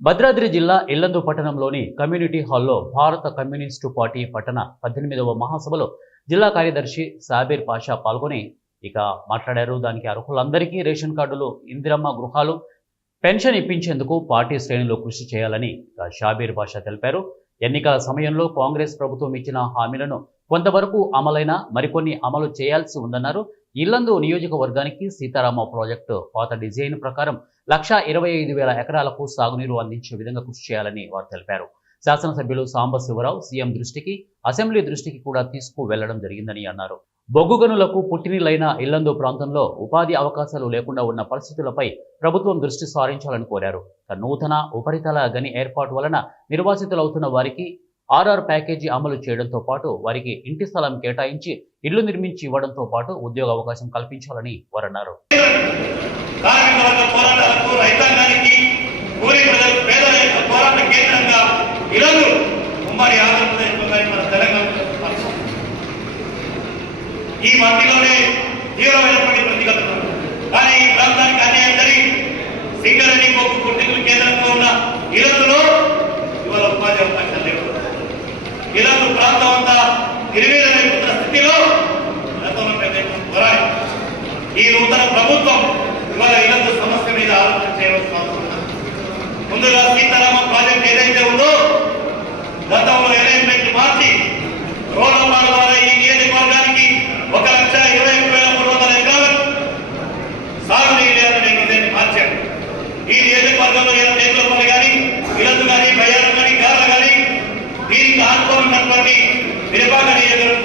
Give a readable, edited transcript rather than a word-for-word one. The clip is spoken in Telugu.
భద్రాద్రి జిల్లా ఇల్లందు పట్టణంలోని కమ్యూనిటీ హాల్లో భారత కమ్యూనిస్టు పార్టీ పట్టణ 18వ మహాసభలో జిల్లా కార్యదర్శి సాబీర్ పాషా పాల్గొని మాట్లాడారు. దానికి అర్హులందరికీ రేషన్ కార్డులు, ఇందిరమ్మ గృహాలు, పెన్షన్ ఇప్పించేందుకు పార్టీ శ్రేణులు కృషి చేయాలని షాబీర్ పాషా తెలిపారు. ఎన్నికల సమయంలో కాంగ్రెస్ ప్రభుత్వం ఇచ్చిన హామీలను కొంతవరకు అమలైన మరికొన్ని అమలు చేయాల్సి ఉందన్నారు. ఇల్లందు నియోజకవర్గానికి సీతారామ ప్రాజెక్టు పాత డిజైన్ ప్రకారం 1,25,000 ఎకరాలకు సాగునీరు అందించే విధంగా కృషి చేయాలని వారు తెలిపారు. శాసనసభ్యులు సాంబశివరావు సీఎం దృష్టికి, అసెంబ్లీ దృష్టికి కూడా తీసుకువెళ్లడం జరిగిందని అన్నారు. బొగ్గు గనులకు పుట్టినిలైన ఇల్లందు ప్రాంతంలో ఉపాధి అవకాశాలు లేకుండా ఉన్న పరిస్థితులపై ప్రభుత్వం దృష్టి సారించాలని కోరారు. నూతన ఉపరితల గని ఏర్పాటు వలన నిర్వాసితులవుతున్న వారికి ఆర్ఆర్ ప్యాకేజీ అమలు చేయడంతో పాటు వారికి ఇంటి స్థలం కేటాయించి ఇళ్లు నిర్మించి ఇవ్వడంతో పాటు ఉద్యోగ అవకాశం కల్పించాలని వారన్నారు. ఈ మట్టిలోనే తీవ్రమైనటువంటి ప్రతిఘటన కానీ ఈ ప్రాంతానికి అన్యాయం జరిగి సింగరేణి బొగ్గు పుట్టికల కేంద్రంలో ఉన్న ఇల్లందులో ఇవాళ ఉపాధి అవకాశాలు లేవు. ఇల్లందు ప్రాంతం అంతా నిర్వీర్యమైపోతున్న స్థితిలో గతంలో పోరాడి ఈ నూతన ప్రభుత్వం ఇవాళ ఇల్లందు సమస్య మీద ఆలోచన చేయవలసిన అవసరం ఉంది. ముందుగా సీతారామ ప్రాజెక్ట్ ఏదైతే ఉందో గతంలో అరేంజ్మెంట్ మార్చి రోడ్ల ద్వారా ఈ నియోజకవర్గానికి 1,21,300 ఎకరాలకు సాగునీరు నిధులను మార్చారు. ఈ నియోజకవర్గంలో టేకులపల్లి కానీ, ఇల్లందు కానీ, బయ్యారం కానీ, గార్ల కానీ దీనికి ఆనుకోనున్నటువంటి విరపాక నియోజకవర్గం